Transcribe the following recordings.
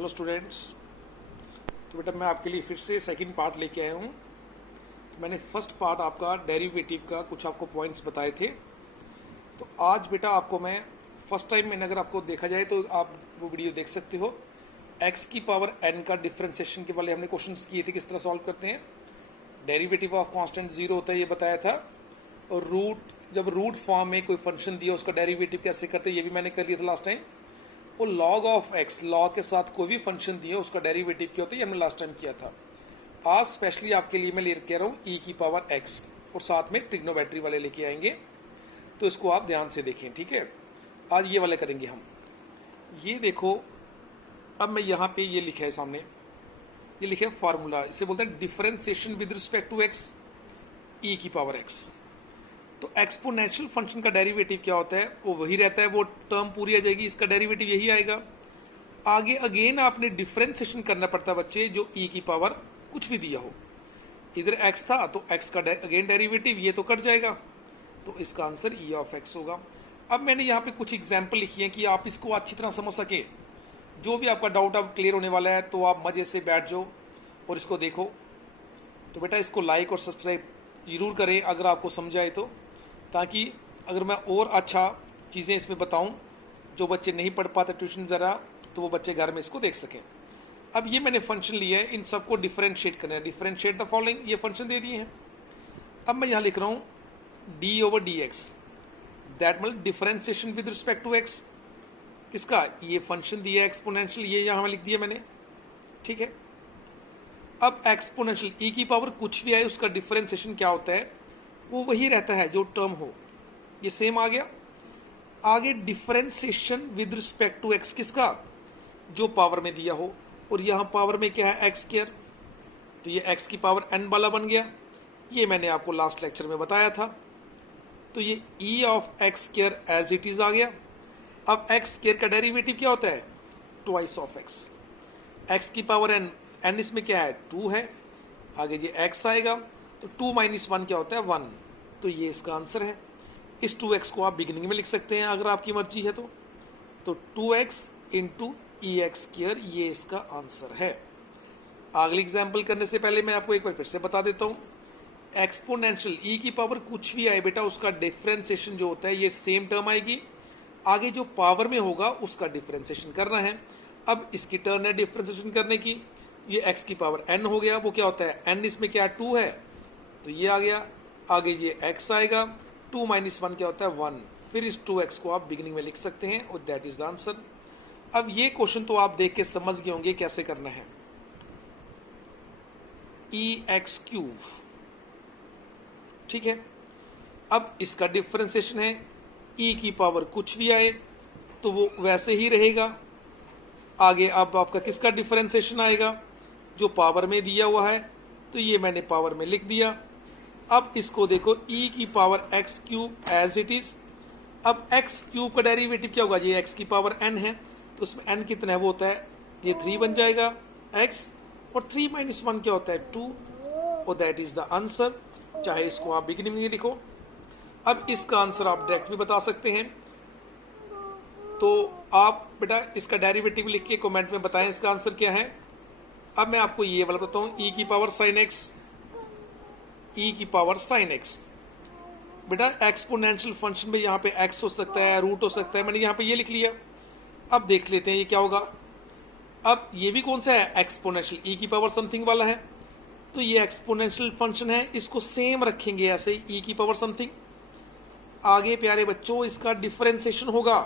Hello students. तो बेटा मैं आपके लिए फिर से सेकंड पार्ट लेके आया हूँ। तो मैंने फर्स्ट पार्ट आपका डेरिवेटिव का कुछ आपको पॉइंट्स बताए थे। तो आज बेटा आपको मैं फर्स्ट टाइम मैंने अगर आपको देखा जाए तो आप वो वीडियो देख सकते हो। एक्स की पावर एन का डिफ्रेंसिएशन के वाले हमने क्वेश्चंस किए थे, किस तरह सॉल्व करते हैं। डेरिवेटिव ऑफ कांस्टेंट जीरो होता है ये बताया था, और जब रूट फॉर्म में कोई फंक्शन दिया उसका डेरिवेटिव कैसे करते हैं ये भी मैंने कर लिया था लास्ट टाइम। वो लॉग ऑफ एक्स, लॉग के साथ कोई भी फंक्शन दिया उसका डेरिवेटिव क्या होता है ये हमने लास्ट टाइम किया था। आज स्पेशली आपके लिए मैं लेकर रहा हूँ ई की पावर एक्स, और साथ में ट्रिग्नोमेट्री वाले लेके आएंगे। तो इसको आप ध्यान से देखें, ठीक है। आज ये वाले करेंगे हम। ये देखो, अब मैं यहाँ पे ये लिखा है सामने, ये लिखा है फार्मूला, इसे बोलते हैं differentiation with respect to x, e की पावर एक्स। तो एक्सपोनेंशियल फंक्शन का डेरिवेटिव क्या होता है, वो वही रहता है, वो टर्म पूरी आ जाएगी, इसका डेरिवेटिव यही आएगा। आगे अगेन आपने डिफरेंशिएशन करना पड़ता है बच्चे, जो ई की पावर कुछ भी दिया हो। इधर एक्स था तो एक्स का अगेन डेरिवेटिव ये तो कट जाएगा, तो इसका आंसर ई ऑफ एक्स होगा। अब मैंने यहाँ पे कुछ एग्जाम्पल लिखी है कि आप इसको अच्छी तरह समझ सके। जो भी आपका डाउट अब क्लियर होने वाला है तो आप मजे से बैठ जाओ और इसको देखो। तो बेटा इसको लाइक और सब्सक्राइब जरूर करें अगर आपको समझ आए तो, ताकि अगर मैं और अच्छा चीज़ें इसमें बताऊं, जो बच्चे नहीं पढ़ पाते ट्यूशन ज़रा, तो वो बच्चे घर में इसको देख सकें। अब ये मैंने फंक्शन लिया है, इन सबको डिफरेंशिएट करना है। डिफरेंशिएट द फॉलोइंग, ये फंक्शन दे दिए हैं। अब मैं यहाँ लिख रहा हूँ d over d x, that मतलब differentiation with respect to x. किसका? ये फंक्शन दिया एक्सपोनेंशियल, ये यहाँ लिख दिया मैंने, ठीक है। अब एक्सपोनेंशियल ई की पावर कुछ भी आए उसका डिफरेंशिएशन क्या होता है, वो वही रहता है जो टर्म हो, ये सेम आ गया। आगे differentiation with respect to x, किसका? जो पावर में दिया हो, और यहाँ पावर में क्या है, एक्स स्क्वायर, तो ये एक्स की पावर एन वाला बन गया। ये मैंने आपको लास्ट लेक्चर में बताया था। तो ये e of x square as it is आ गया। अब एक्स स्क्वायर का डेरिवेटिव क्या होता है, ट्वाइस ऑफ एक्स। एक्स की पावर एन, एन इसमें क्या है, 2 है। आगे ये एक्स आएगा, तो 2 माइनस 1 क्या होता है, 1। तो ये इसका आंसर है। इस 2x को आप बिगिनिंग में लिख सकते हैं अगर आपकी मर्जी है तो 2x इंटू ई एक्स स्क्वायर, ये इसका आंसर है। अगली एग्जाम्पल करने से पहले मैं आपको एक बार फिर से बता देता हूँ। एक्सपोनेंशियल ई की पावर कुछ भी आए बेटा, उसका डिफरेंशिएशन जो होता है ये सेम टर्म आएगी। आगे जो पावर में होगा उसका डिफरेंशिएशन करना है। अब इसकी टर्न है डिफरेंशिएशन करने की। ये x की पावर n हो गया, वो क्या होता है, n इसमें क्या है, 2 है, तो ये आ गया। आगे ये x आएगा, 2 माइनस 1 क्या होता है, 1। फिर इस 2x को आप बिगिनिंग में लिख सकते हैं, और दैट इज द आंसर। अब ये क्वेश्चन तो आप देख के समझ गए होंगे कैसे करना है। ई एक्स क्यूब, ठीक है। अब इसका डिफरेंशिएशन है, ई की पावर कुछ भी आए तो वो वैसे ही रहेगा। आगे अब आपका किसका डिफरेंशिएशन आएगा, जो पावर में दिया हुआ है, तो ये मैंने पावर में लिख दिया। अब इसको देखो, e की power x cube as it is. अब एक्स क्यूब का डेरिवेटिव क्या होगा, ये एक्स की पावर n है, तो उसमें n कितना है, वो होता है ये 3 बन जाएगा x, और 3 माइनस 1 क्या होता है, 2, और दैट इज द आंसर। चाहे इसको आप बिगिनिंग में लिखो। अब इसका आंसर आप डायरेक्ट भी बता सकते हैं, तो आप बेटा इसका डेरिवेटिव लिख के कमेंट में बताएं इसका आंसर क्या है। अब मैं आपको ये वाला बताता हूँ, ई की पावर साइन एक्स, ई की पावर साइन एक्स। बेटा एक्सपोनेंशियल फंक्शन में यहाँ पे एक्स हो सकता है, रूट हो सकता है, मैंने यहाँ पे ये लिख लिया। अब देख लेते हैं ये क्या होगा। अब ये भी कौन सा है, एक्सपोनेंशियल, ई की पावर समथिंग वाला है, तो ये एक्सपोनेंशियल फंक्शन है, इसको सेम रखेंगे ऐसे ही, ई की पावर समथिंग। आगे प्यारे बच्चों इसका डिफरेंशिएशन होगा,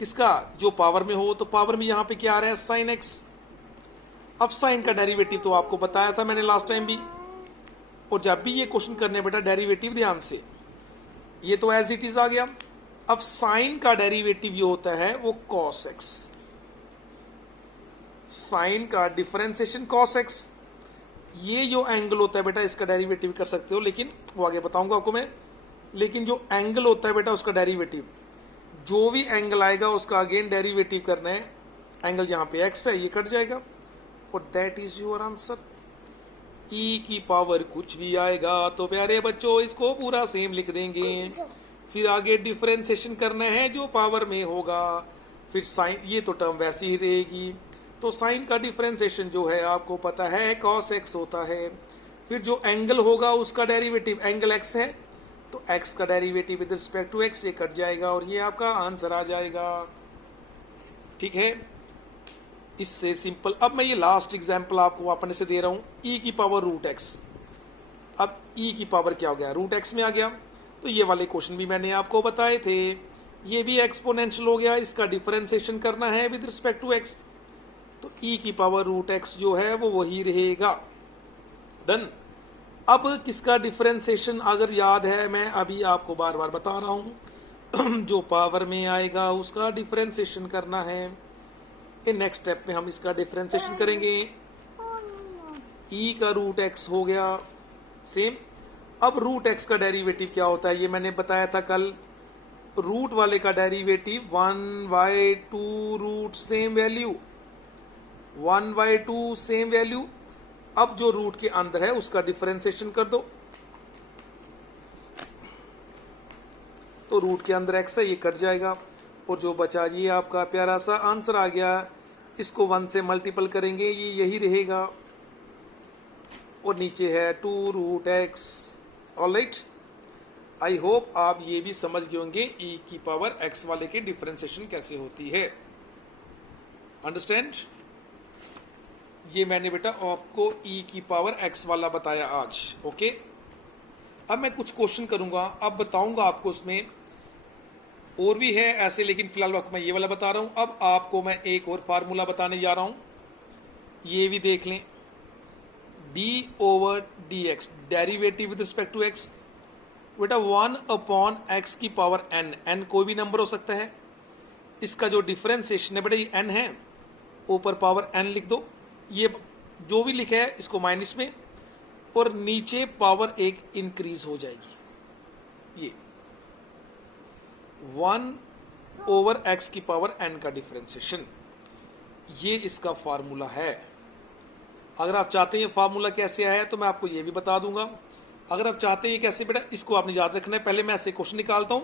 किसका, जो पावर में हो, तो पावर में यहाँ पे क्या आ रहा है, साइन एक्स। अब साइन का डेरिवेटिव तो आपको बताया था मैंने लास्ट टाइम भी, और जब भी ये क्वेश्चन करने बेटा डेरिवेटिव ध्यान से, ये तो एज इट इज आ गया। अब साइन का डेरिवेटिव ये होता है वो कॉस एक्स, साइन का डिफरेंशिएशन कॉस एक्स। ये जो एंगल होता है बेटा इसका डेरिवेटिव कर सकते हो, लेकिन वो आगे बताऊंगा आपको मैं। लेकिन जो एंगल होता है बेटा उसका डेरिवेटिव, जो भी एंगल आएगा उसका अगेन डेरिवेटिव करना है। एंगल यहाँ पे एक्स है, ये कट जाएगा, और दैट इज योर आंसर। ई की पावर कुछ भी आएगा तो प्यारे बच्चों इसको पूरा सेम लिख देंगे। फिर आगे डिफरेंशिएशन करना है जो पावर में होगा। फिर साइन, ये तो टर्म वैसी ही रहेगी, तो साइन का डिफरेंशिएशन जो है आपको पता है cos x होता है। फिर जो एंगल होगा उसका डेरिवेटिव, एंगल x है तो x का derivative with respect to x ये कट जाएगा और ये आपका आंसर आ जाएगा। ठीक है, इससे सिंपल। अब मैं ये लास्ट एग्जांपल आपको अपने से दे रहा हूँ, e की पावर रूट x। अब e की पावर क्या हो गया, रूट x में आ गया। तो ये वाले क्वेश्चन भी मैंने आपको बताए थे, ये भी एक्सपोनेंशियल हो गया, इसका डिफरेंशिएशन करना है विद रिस्पेक्ट टू x। तो e की पावर रूट x जो है वो वही रहेगा। डन। अब किसका डिफरेंशिएशन अगर याद है, मैं अभी आपको बार बार बता रहा हूं जो पावर में आएगा उसका डिफरेंशिएशन करना है। इन नेक्स्ट स्टेप में हम इसका डिफरेंशिएशन करेंगे। e का रूट x हो गया सेम। अब रूट x का डेरिवेटिव क्या होता है ये मैंने बताया था कल। रूट वाले का derivative 1/2 root same value, 1/2 same value. अब जो रूट के अंदर है उसका डिफरेंशिएशन कर दो, तो रूट के अंदर x है ये कट जाएगा और जो बचा ये आपका प्यारा सा आंसर आ गया। इसको 1 से मल्टीपल करेंगे ये यही रहेगा और नीचे है 2 root x। Alright, I hope आप ये भी समझ गए होंगे e की पावर x वाले के डिफरेंशिएशन कैसे होती है। अंडरस्टैंड? ये मैंने बेटा आपको e की पावर x वाला बताया आज। ओके, अब मैं कुछ क्वेश्चन करूंगा, अब बताऊंगा आपको, उसमें और भी है ऐसे, लेकिन फिलहाल आपको मैं ये वाला बता रहा हूं। अब आपको मैं एक और फार्मूला बताने जा रहा हूं, ये भी देख लें। d/dx derivative with respect to x बेटा 1/x की पावर n कोई भी नंबर हो सकता है। इसका जो डिफरेंशिएशन है बेटा ये n है, ऊपर पावर n लिख दो, ये जो भी लिखा है इसको माइनस में, और नीचे पावर एक इंक्रीज हो जाएगी। ये 1/x की पावर n का डिफरेंशिएशन, ये इसका फार्मूला है। अगर आप चाहते हैं ये फार्मूला कैसे आया तो मैं आपको ये भी बता दूंगा। अगर आप चाहते हैं कैसे बेटा, इसको आपने याद रखना है। पहले मैं ऐसे क्वेश्चन निकालता हूं,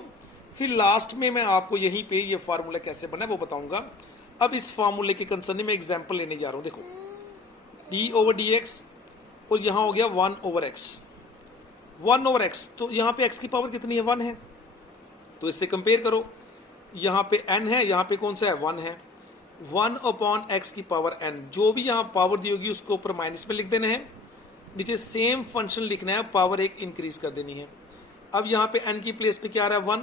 फिर लास्ट में मैं आपको यहीं पे ये फार्मूला कैसे बना है वो बताऊंगा। अब इस फार्मूले के कंसर्न में एग्जांपल लेने जा रहा हूं। देखो d/dx और यहां हो गया 1/x, 1/x। तो यहां पे x की पावर कितनी है, 1 है। तो इससे कंपेयर करो, यहां पे n है, यहां पे कौन सा है, 1 है। 1/x की पावर n, जो भी यहां पावर दी होगी उसको ऊपर माइनस में लिख देना है, नीचे सेम फंक्शन लिखना है, पावर एक इंक्रीज कर देनी है। अब यहां पे n की प्लेस पे क्या आ रहा है, 1,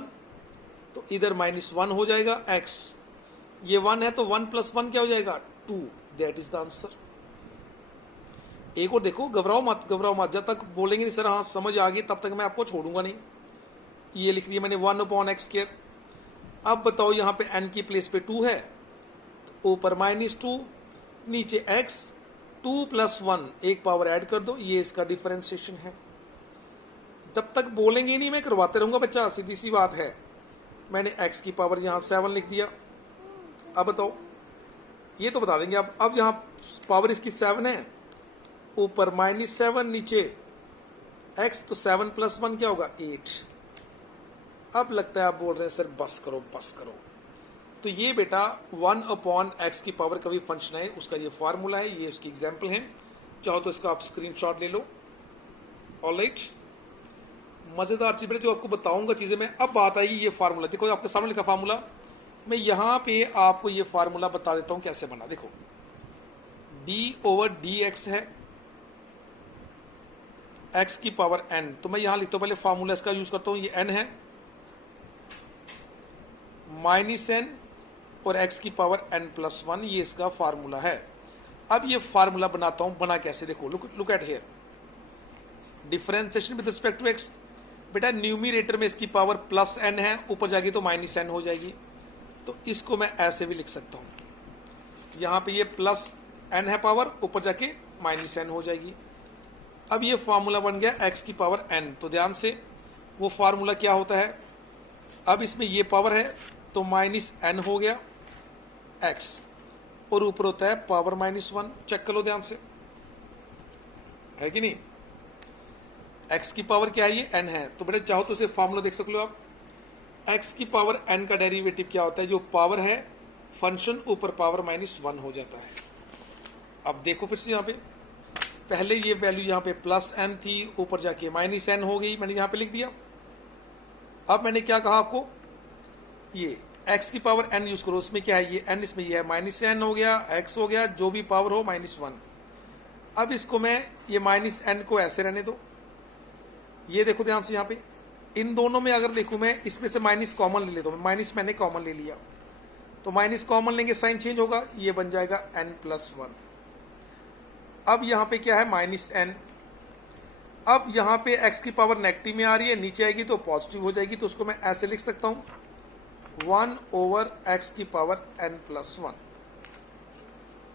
तो इधर -1 हो जाएगा x। ये 1 है तो 1 + 1 क्या हो जाएगा, 2। That is the answer. एक और देखो, घबराओ मत, जब तक बोलेंगे नहीं सर हाँ समझ आ गई तब तक मैं आपको छोड़ूंगा नहीं। ये लिख दिया मैंने 1/x²। अब बताओ यहाँ पे n की प्लेस पे 2 है, तो ऊपर -2, नीचे x, 2 + 1 एक पावर ऐड कर दो, ये इसका डिफरेंशिएशन है। जब तक बोलेंगे नहीं मैं करवाते रहूंगा बच्चा, सीधी सी बात है। मैंने x की पावर यहाँ 7 लिख दिया। अब बताओ, ये तो बता देंगे अब यहाँ पावर इसकी 7 है, ऊपर -7, नीचे x, तो 7 + 1 क्या होगा, 8। अब लगता है आप बोल रहे हैं सर बस करो बस करो। तो ये बेटा 1/x की पावर का भी फंक्शन है, उसका ये फार्मूला है, ये उसकी एग्जांपल है। चाहो तो इसका आप स्क्रीनशॉट ले लो। ऑलराइट, मजेदार चीज बेटा जो आपको बताऊंगा चीजें मैं। अब बात आएगी ये फार्मूला, देखो आपके सामने लिखा फार्मूला, मैं यहाँ पे आपको ये फार्मूला बता देता हूँ कैसे बना। देखो d/dx है, x की पावर n, तो मैं यहां लिखता हूं, पहले फार्मूला इसका यूज करता हूं, ये n है, -n और x की पावर n + 1, ये इसका फार्मूला है। अब ये फार्मूला बनाता हूं, बना कैसे, देखो look at here. Differentiation with respect to x, बेटा न्यूमरेटर में इसकी पावर +n है, ऊपर जाएगी तो -n हो जाएगी। तो इसको मैं ऐसे भी लिख सकता हूं, यहां पे ये +n है पावर, ऊपर जाके -n हो जाएगी। अब ये फार्मूला बन गया x की पावर n। तो ध्यान से, वो फार्मूला क्या होता है, अब इसमें ये पावर है तो -n हो गया x, और ऊपर होता है पावर -1। चेक कर लो ध्यान से, है कि नहीं। x की पावर क्या है, ये n है, तो बेटा चाहो तो उसे फार्मूला देख सकते हो आप। x की पावर n का डेरिवेटिव क्या होता है, जो पावर है फंक्शन ऊपर पावर -1 हो जाता है। अब देखो फिर से यहाँ पे, पहले ये वैल्यू यहाँ पे प्लस एन थी, ऊपर जाके माइनस एन हो गई, मैंने यहाँ पे लिख दिया। अब मैंने क्या कहा आपको, ये x की पावर n यूज करो, उसमें क्या है, ये n इसमें ये है, माइनस एन हो गया, x हो गया, जो भी पावर हो -1। अब इसको मैं ये -n को ऐसे रहने दो। ये देखो ध्यान से यहाँ पे, इन दोनों में अगर देखूँ मैं, इसमें से माइनस कॉमन ले लेता हूँ, माइनस मैंने कॉमन ले लिया, तो माइनस कॉमन लेंगे साइन चेंज होगा, ये बन जाएगा n+1। अब यहाँ पे क्या है, -n। अब यहाँ पे x की पावर नेगेटिव में आ रही है, नीचे आएगी तो पॉजिटिव हो जाएगी, तो उसको मैं ऐसे लिख सकता हूँ 1/x की पावर n+1।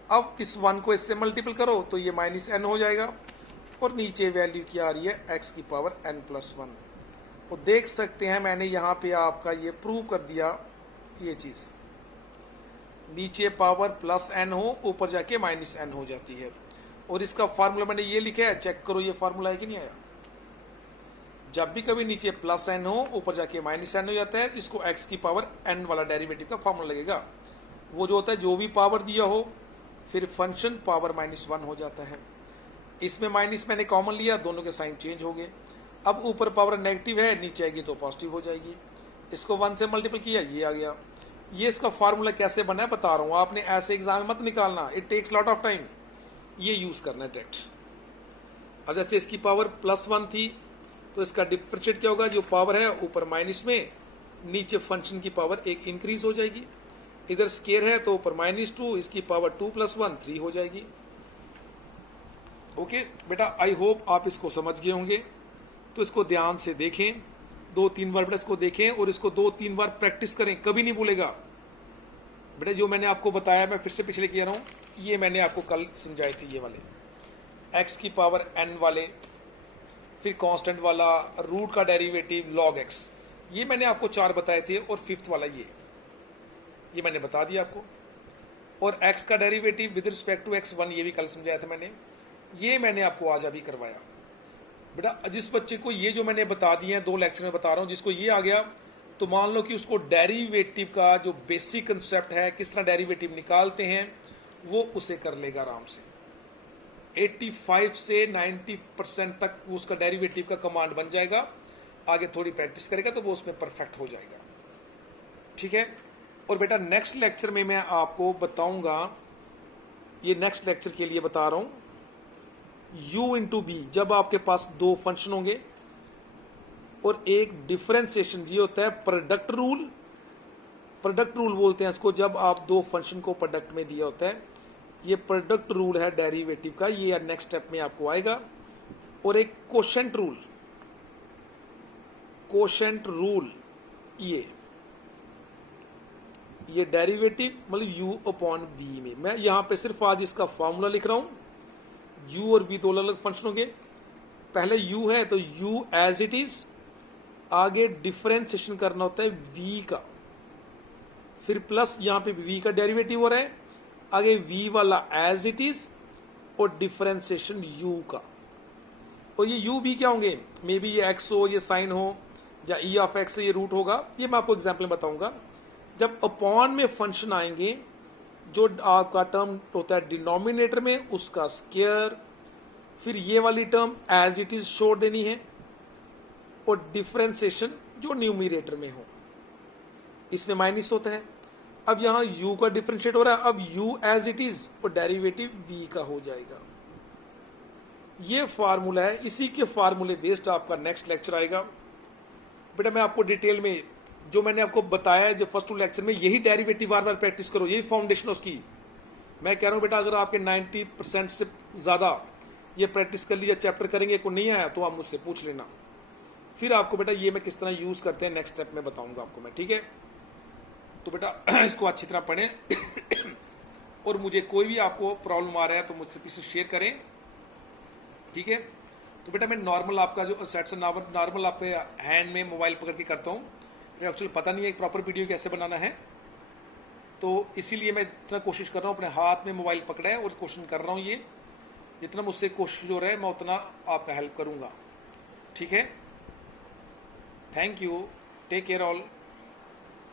अब इस 1 को इससे मल्टीपल करो तो ये -n हो जाएगा, और नीचे वैल्यू क्या आ रही है, x की पावर n+1। तो देख सकते हैं मैंने यहाँ पे आपका ये प्रूव कर दिया, ये चीज़ नीचे पावर +n हो, ऊपर जाके -n हो जाती है। और इसका फार्मूला मैंने ये लिखा है, चेक करो ये फार्मूला है कि नहीं आया। जब भी कभी नीचे +n हो, ऊपर जाके -n हो जाता है, इसको x की पावर n वाला डेरिवेटिव का फार्मूला लगेगा। वो जो होता है, जो भी पावर दिया हो फिर फंक्शन पावर -1 हो जाता है। इसमें माइनस मैंने कॉमन लिया, दोनों के साइन चेंज हो गए। अब ऊपर पावर नेगेटिव है, नीचे आएगी तो पॉजिटिव हो जाएगी। इसको 1 से मल्टीपल किया, ये आ गया। ये इसका फार्मूला कैसे बना है बता रहा हूँ, आपने ऐसे एग्जाम में मत निकालना, it takes lot of time. ये यूज करना है डायरेक्ट। अब जैसे इसकी पावर +1 थी, तो इसका डिफरेंशिएट क्या होगा, जो पावर है ऊपर माइनस में, नीचे फंक्शन की पावर एक इंक्रीज हो जाएगी। इधर स्केयर है तो ऊपर -2, इसकी पावर 2 + 1 3 हो जाएगी। ओके बेटा, आई होप आप इसको समझ गए होंगे। तो इसको ध्यान से देखें, 2-3 बार बेटा इसको देखें, और इसको 2-3 बार प्रैक्टिस करें, कभी नहीं भूलेगा बेटा। जो मैंने आपको बताया, मैं फिर से पिछले कह रहा हूँ, ये मैंने आपको कल समझाए थे, ये वाले x की पावर n वाले, फिर कांस्टेंट वाला, रूट का डेरिवेटिव log x, ये मैंने आपको 4 बताए थे। और 5th वाला ये मैंने बता दिया आपको। और x का derivative with respect to x1, ये भी कल समझाया था मैंने, ये मैंने आपको आज अभी करवाया बेटा। जिस बच्चे को ये जो मैंने बता दिए हैं, 2 लेक्चर में बता रहा हूँ, जिसको ये आ गया, तो मान लो कि उसको डेरिवेटिव का जो बेसिक कंसेप्ट है, किस तरह डेरिवेटिव निकालते हैं, वो उसे कर लेगा आराम से। 85 से 90% तक उसका डेरिवेटिव का कमांड बन जाएगा। आगे थोड़ी प्रैक्टिस करेगा तो वो उसमें परफेक्ट हो जाएगा, ठीक है। और बेटा नेक्स्ट लेक्चर में मैं आपको बताऊंगा, ये नेक्स्ट लेक्चर के लिए बता रहा हूं, u × b, जब आपके पास 2 फंक्शन होंगे और एक डिफरेंशिएशन, ये होता है प्रोडक्ट रूल। प्रोडक्ट रूल बोलते हैं इसको, जब आप 2 फंक्शन को प्रोडक्ट में दिया होता है, ये प्रोडक्ट रूल है डेरिवेटिव का, ये नेक्स्ट स्टेप में आपको आएगा। और एक कोशेंट रूल, कोशेंट रूल, ये डेरिवेटिव मतलब u/v में। मैं यहां पे सिर्फ आज इसका फॉर्मूला लिख रहा हूं। u और v 2 अलग अलग फंक्शन होंगे। पहले u है तो u एज इट इज, आगे डिफरेंशिएशन करना होता है v का, फिर प्लस यहां पे v का डेरिवेटिव हो रहा है, आगे v वाला एज इट इज, और डिफरेंशिएशन u का। और ये u भी क्या होंगे, मे बी ये x हो, ये साइन हो, या e(x) ये रूट होगा, ये मैं आपको एग्जाम्पल में बताऊंगा। जब अपॉन में फंक्शन आएंगे, जो आपका टर्म होता है डिनोमिनेटर में, उसका स्क्वायर, फिर ये वाली टर्म एज इट इज छोड़ देनी है, और डिफरेंशिएशन जो न्यूमरेटर में हो, इसमें माइनस होता है। अब यहां u का डिफरेंशिएट हो रहा है, अब u एज इट इज और डेरिवेटिव v का हो जाएगा। ये फार्मूला है, इसी के फार्मूले बेस्ड आपका नेक्स्ट लेक्चर आएगा बेटा। मैं आपको डिटेल में जो मैंने आपको बताया है, जो फर्स्ट 2 लेक्चर में, यही डेरिवेटिव बार बार प्रैक्टिस करो, यही फाउंडेशन उसकी। मैं कह रहा हूं बेटा, अगर आपके 90% से ज्यादा ये प्रैक्टिस कर लिया, चैप्टर करेंगे, को नहीं आया तो आप मुझसे पूछ लेना, फिर आपको बेटा ये मैं किस तरह यूज करते हैं नेक्स्ट स्टेप में बताऊंगा आपको मैं, ठीक है। तो बेटा इसको अच्छी तरह पढ़ें और मुझे कोई भी आपको प्रॉब्लम आ रहा है तो मुझसे पीछे शेयर करें, ठीक है। तो बेटा मैं नॉर्मल आपका जो सेट से नॉर्मल आप हैंड में मोबाइल पकड़ के करता हूँ, एक्चुअली पता नहीं है एक प्रॉपर वीडियो कैसे बनाना है, तो इसीलिए मैं इतना कोशिश कर रहा हूँ, अपने हाथ में मोबाइल पकड़ा है और क्वेश्चन कर रहा हूँ। ये जितना मुझसे कोशिश हो रहा है, मैं उतना आपका हेल्प करूँगा, ठीक है। Thank you, take care all.